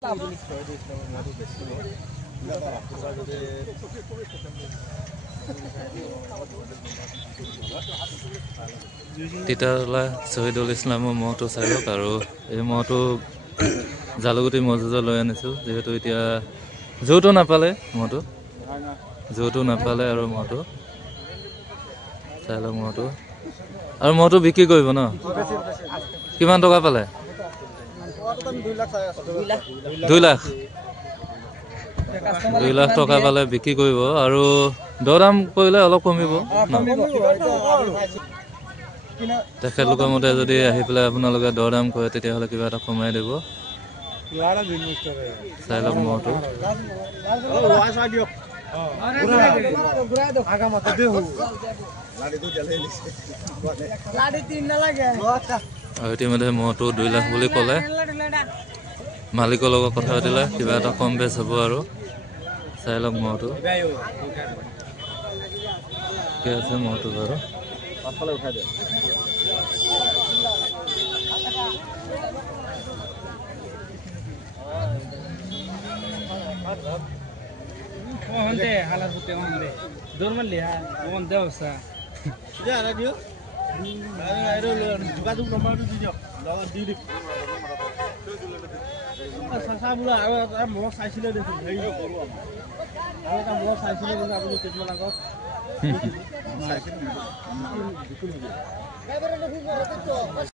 তিতালা শহীদুল ইছলামৰ মহটো চাই লওক আৰু এই মহটো জালুগুটি মজুজা লৈ আনিছোঁ যেহেতু এতিয়া যৌটো নাপালে আৰু মহটো চাই লওক মহটো আৰু মহটো বিক্ৰী কৰিব ন কিমান টকা পালে 2 লাখ টকা পালে বিক্ৰী কৰিব আৰু দৰদাম কৰিলে অলপ কমিব তেখেতলোকৰ মতে যদি আহি পেলাই আপোনালোকে দৰদাম কৰে তেতিয়াহ'লে কিবা এটা কমাই দিব চাই লওক মহটো আৰু ইতিমধ্যে মহটো 2 লাখ বুলি ক'লে মালিকৰ লগত কথা পাতিলে কিবা এটা কম বেছ হ'ব আৰু চাই লওক মহটো ঠিকে আছে মহটো বাৰু যোগাযোগ নম্বৰটো দি দিয়ক দি দিম মহ চাইছিলে দেখোন হেৰি আৰু এটা মহ চাইছিলে কিন্তু আপুনি কেইদিনমান আগত